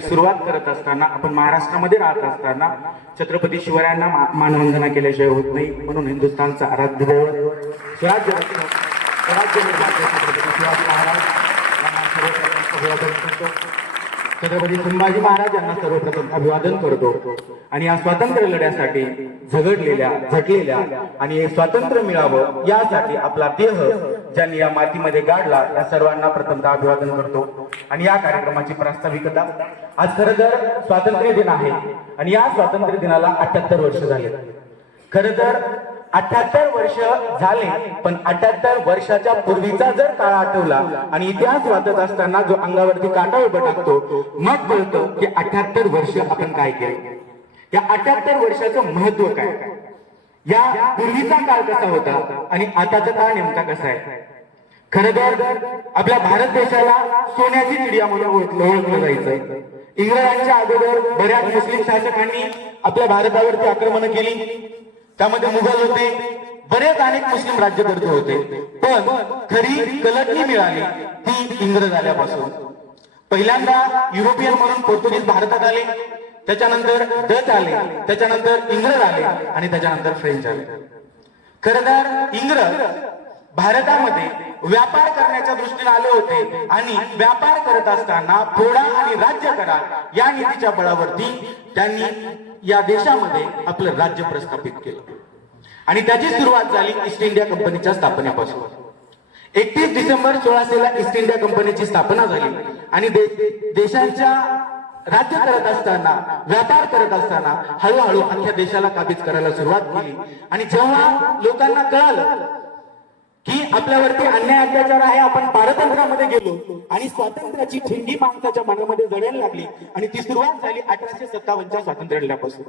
सुरुवात करत असताना आपण महाराष्ट्रामध्ये राहत असताना छत्रपती शिवरायांना मानवंदना केल्याशिवाय होत नाही. म्हणून हिंदुस्थानचा आराध्य दैवत स्वराज्य स्वराज्य छत्रपती शिवाजी महाराज छत्रपती संभाजी महाराज यांना सर्वप्रथम अभिवादन करतो. आणि या स्वातंत्र्य लढ्यासाठी झगडलेल्या झटलेल्या आणि हे स्वातंत्र्य मिळावं यासाठी आपला देह ज्यांनी या मातीमध्ये गाडला या सर्वांना प्रथमतः अभिवादन करतो. आणि या कार्यक्रमाची प्रास्ताविकता आज खरं तर स्वातंत्र्य दिन आहे. आणि या स्वातंत्र्य दिनाला अठ्याहत्तर वर्ष झाले खरं तर अठ्याहत्तर वर्ष झाले पण अठ्याहत्तर वर्षाच्या पूर्वीचा जर काळ आठवला आणि इतिहास वाचत असताना जो अंगावरती काटा उभं टाकतो मग कळतो की अठ्याहत्तर वर्ष आपण काय केलं. या अठ्याहत्तर वर्षाचं महत्त्व काय? या पूर्वीचा काळ कसा होता आणि आताचा काळ नेमका कसा आहे? खर तर आपल्या भारत देशाला सोन्याची चिडिया म्हणून ओळखलं ओळखलं जायचं. इंग्रजांच्या अगोदर बऱ्याच मुस्लिम शासकांनी आपल्या भारतावरती आक्रमण केली. त्यामध्ये मुघल होते. बरेच अनेक मुस्लिम राज्यकर्ते होते. पण खरी कलटणी मिळाली ती इंग्रज आल्यापासून. पहिल्यांदा युरोपियन म्हणून पोर्तुगीज भारतात आले. त्याच्यानंतर डच आले. त्याच्यानंतर इंग्रज आले आणि त्याच्यानंतर फ्रेंच आले. खर तर इंग्रज भारतामध्ये व्यापार करण्याच्या दृष्टीने आले होते आणि व्यापार करत असताना फोडा आणि राज्य करा या नीतीच्या बळावरती त्यांनी या देशामध्ये आपलं राज्य प्रस्थापित केलं. आणि त्याची सुरुवात झाली ईस्ट इंडिया कंपनीच्या स्थापनेपासून. एकतीस डिसेंबर सोळाशेला ईस्ट इंडिया कंपनीची स्थापना झाली. आणि दे- देशांच्या राज्य करत असताना व्यापार करत असताना हळूहळू अख्ख्या देशाला काबीज करायला सुरुवात केली. आणि जेव्हा लोकांना कळालं की आपल्यावरती अन्याय अत्याचार आहे आपण पारतंत्र्यामध्ये गेलो आणि स्वातंत्र्याची ठिंगी माणसाच्या मनामध्ये जडायला लागली आणि ती सुरुवात झाली अठराशे सत्तावन्नच्या स्वातंत्र्य लढ्यापासून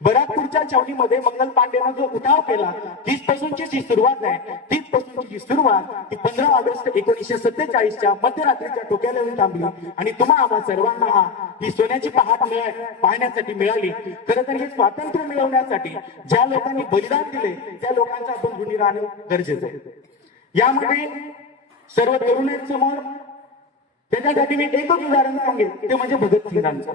बराकपूरच्या छावणीमध्ये मंगल पांडेनं जो उठाव केला तीस पासूनची जी सुरुवात आहे तीस पासूनची जी सुरुवात ती पंधरा ऑगस्ट एकोणीसशे सत्तेचाळीसच्या मध्यरात्रीच्या टोक्याला येऊन थांबली आणि तुम्हा आम्हा सर्वांना हा ही सोन्याची पहाट मिळा पाहण्यासाठी मिळाली. खरं तर हे स्वातंत्र्य मिळवण्यासाठी ज्या लोकांनी बलिदान दिले त्या लोकांचा आपण गुणी राहणं गरजेचं आहे. यामध्ये सर्व तरुणांसमोर त्याच्यासाठी मी एकच उदाहरण सांगेल ते म्हणजे भगतसिंगांचं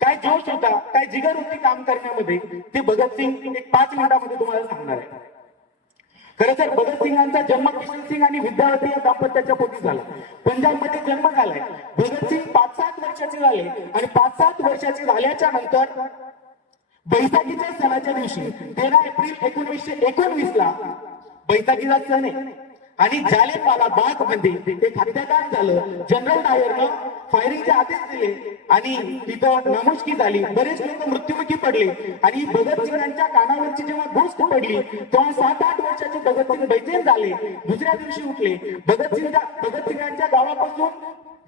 काय जोश होता काय जिगर होती काम करण्यामध्ये ते भगतसिंग एक पाच मिनिटामध्ये तुम्हाला सांगणार आहे. खरं तर भगतसिंगांचा जन्म किशन सिंग आणि विद्यावती या दाम्पत्याच्या पोटी झाला. पंजाबमध्ये जन्म झालाय. भगतसिंग पाच सात वर्षाचे झाले आणि पाच सात वर्षाचे झाल्याच्यानंतर बैसाखीच्या सणाच्या दिवशी तेरा एप्रिल एकोणीसशे एकोणवीस ला बैसाखीचा सण आहे. आणि जालियनवाला बागमध्ये ते हत्याकांड झालं. जनरल डायरनं फायरिंगचे आदेश दिले आणि तिथं नामुष्की झाली. बरेच लोक मृत्युमुखी पडले. आणि भगतसिंगांच्या कानावरची जेव्हा गोष्ट पडली तेव्हा सात आठ वर्षाचे भगतसिंग बैचेन झाले. दुसऱ्या दिवशी उठले. भगतसिंग भगतसिंगांच्या गावापासून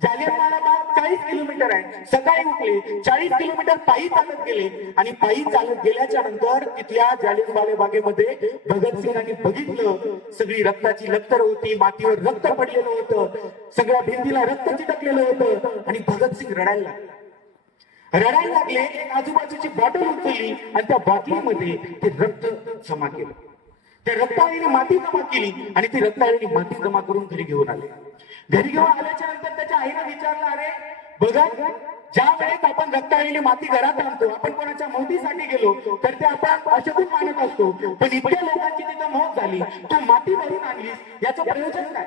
जालियनवाला बाग चाळीस किलोमीटर आहे. सकाळी उठले चाळीस किलोमीटर पायी चालत गेले आणि पायी चालत गेल्याच्यानंतर तिथल्या जालियनवाले बागेमध्ये भगतसिंगांनी बघितलं. सगळी रक्ताची लक्तर होती मातीवर रक्त पडलेलं होतं. सगळ्या भिंतीला रक्त चिटकलेलं होतं आणि भगतसिंग रडायला लागले. रडायला लागले एक आजूबाजूची बॉटल उचलली आणि त्या बॉटलीमध्ये ते रक्त जमा केलं. त्या रक्ताळीने माती जमा केली आणि ती रक्ताळीने माती जमा करून घरी घेऊन आले. घरी घेऊन आल्याच्यानंतर त्याच्या आईने विचारलं अरे बघा ज्या वेळेस आपण रक्ताळीने माती घरात आणतो आपण कोणाच्या मोदीसाठी गेलो तर ते आपण अशकून मानत असतो. पण इतक्या लोकांची तिथं मौत झाली. तू माती भरून आणलीस याचं प्रयोजन काय?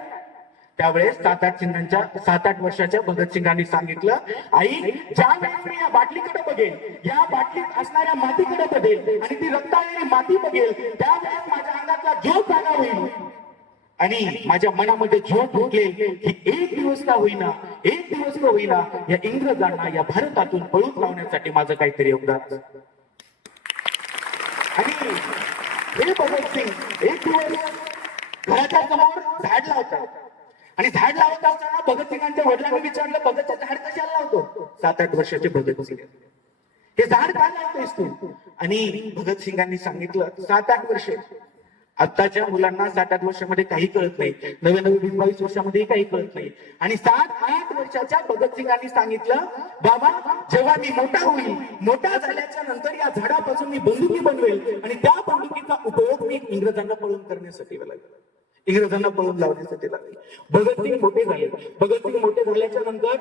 त्यावेळेस सात आठ सिंगांच्या सात आठ वर्षाच्या भगतसिंगांनी सांगितलं आई ज्या वेळेस मी या बाटलीकडे बघेल या बाटलीत असणाऱ्या मातीकडे बघेल आणि ती रक्ताळलेली माती बघेल त्यावेळेस माझ्या अंगातला जोर जागा होईल. आणि माझ्या मनामध्ये झोप उठलेल की एक दिवस का होईना एक दिवस का होईना या इंग्रजांना या भारतातून पळून लावण्यासाठी माझं काहीतरी योगदान. आणि हे भगतसिंग एक दिवस घराच्या समोर झाड लावतात. आणि झाड लावत असताना भगतसिंगांच्या वडिलांनी विचारलं भगतचं झाड कशाला लावतो? सात आठ वर्षाचे भगतसिंग हे झाड का लावतोयस तू? आणि भगतसिंगांनी सांगितलं सात आठ वर्ष. आत्ताच्या मुलांना सात आठ वर्षामध्ये काही कळत नाही. नवे नवे वीस बावीस वर्षामध्ये काही कळत नाही. आणि सात आठ वर्षाच्या भगतसिंगांनी सांगितलं बाबा जेव्हा मी मोठा होईल मोठा झाल्याच्यानंतर या झाडापासून मी बंदुकी बनवेल आणि त्या बंदुकीचा उपयोग मी इंग्रजांना पळून करण्यासाठी लागेल. इंग्रजांना पळून लावण्यासाठी लागेल. भगतसिंग मोठे झाले. भगतसिंग मोठे झाल्याच्यानंतर